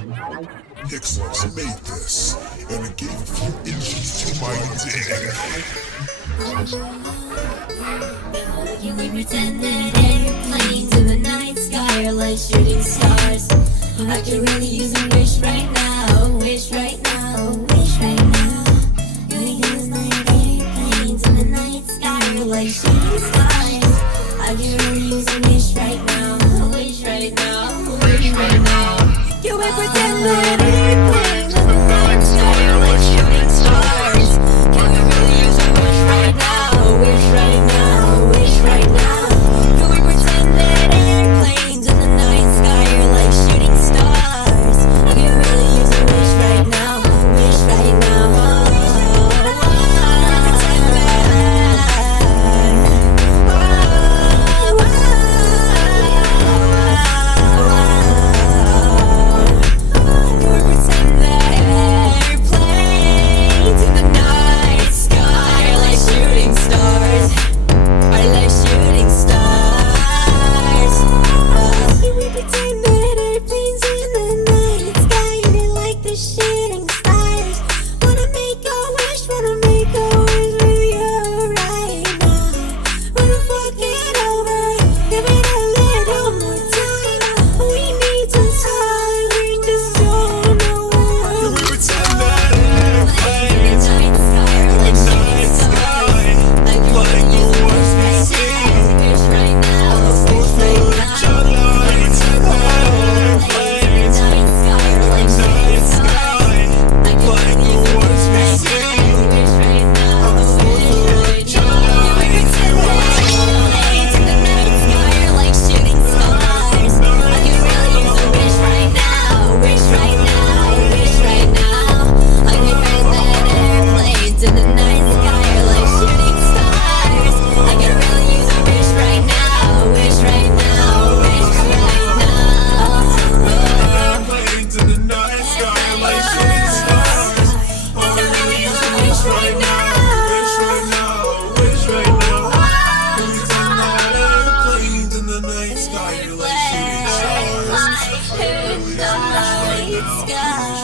Pixels made this, and it gave a few inches to my dick. Can we pretend that airplanes in the night sky are like shooting stars? I could really use a wish right now, wish right now, wish right now. Because like airplanes in the night sky are like shooting stars. I could really use a wish right now, wish right now, wish right now. Can we pretend that airplanes in the night sky are like shooting stars? Can we really use a wish right now, wish right now, wish right now? Can we pretend that airplanes in the night sky are like shooting stars? I can really use a wish right now, wish right now. Sky.